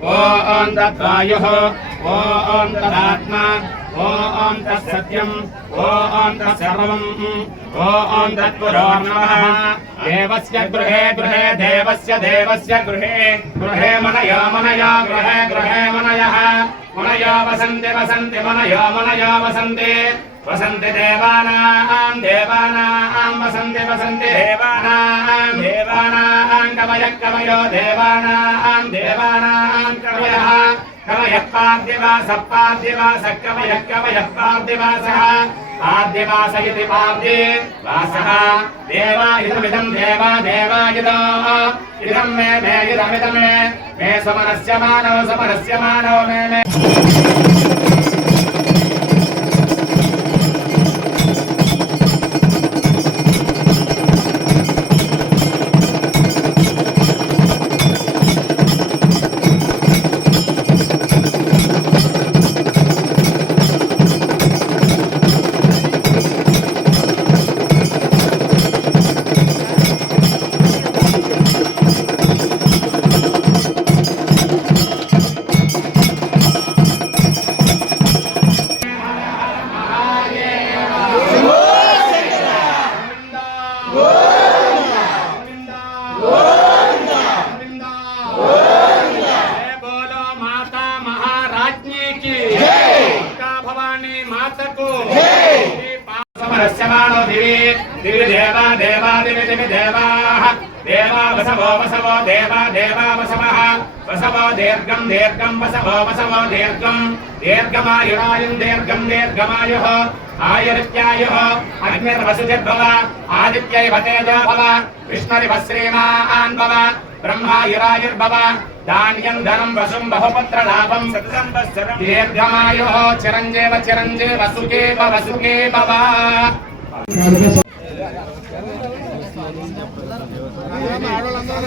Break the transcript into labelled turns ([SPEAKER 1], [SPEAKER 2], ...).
[SPEAKER 1] ॐ तद्वायुः ॐ तदात्मा ॐ तत्सत्यम् ॐ तत्सर्वम् ॐ तत्पुरोर्णवः देवस्य गृहे गृहे, देवस्य देवस्य गृहे गृहे मनयो मनयो, गृहे गृहे मनयः। मनयो वसन्ति वसन्ति, मनयो मनयो वसन्ति। वसन्ति देवानाम् देवानाम् वसन्ति वसन्ति देवानाम् దేవానాం దేవానాం కవయ కవయో దేవానాం దేవానాం కవయః కవయః పార్థివాస పార్థివాస కవయః కవయః పార్థివాసः పార్థివాస ఇతి పార్థి వాసः దేవా ఇదమిదం దేవా దేవాయుధో ఇదం మే మే ఇదమిదం మే మే సమరస్య మానవ సమరస్య మానవ భవానీ మాతకు. సమరస్యమానో దివి దివి దేవా దేవా దివి దివి దేవా. దేవా వసవో వసవో దేవా దేవా వసవః. వసవో దీర్ఘం దీర్ఘం వసవో వసవో దీర్ఘం. దీర్ఘమాయురాయుం దీర్ఘం దీర్ఘమాయుః. ఆయురిత్యాయుః అగ్నిర్వసుజిర్భవ ఆదిత్యైవ భవ విష్ణురివ శ్రీమాన్ భవ. బ్రహ్మాయురాయుర్భవ ధాన్యం ధనం వసుం బహుపుత్ర లాభం దీర్ఘమాయు చిరంజీవ చిరంజీవ వసుకేవ వసుకేవ ఆడవాళ్ళందరూ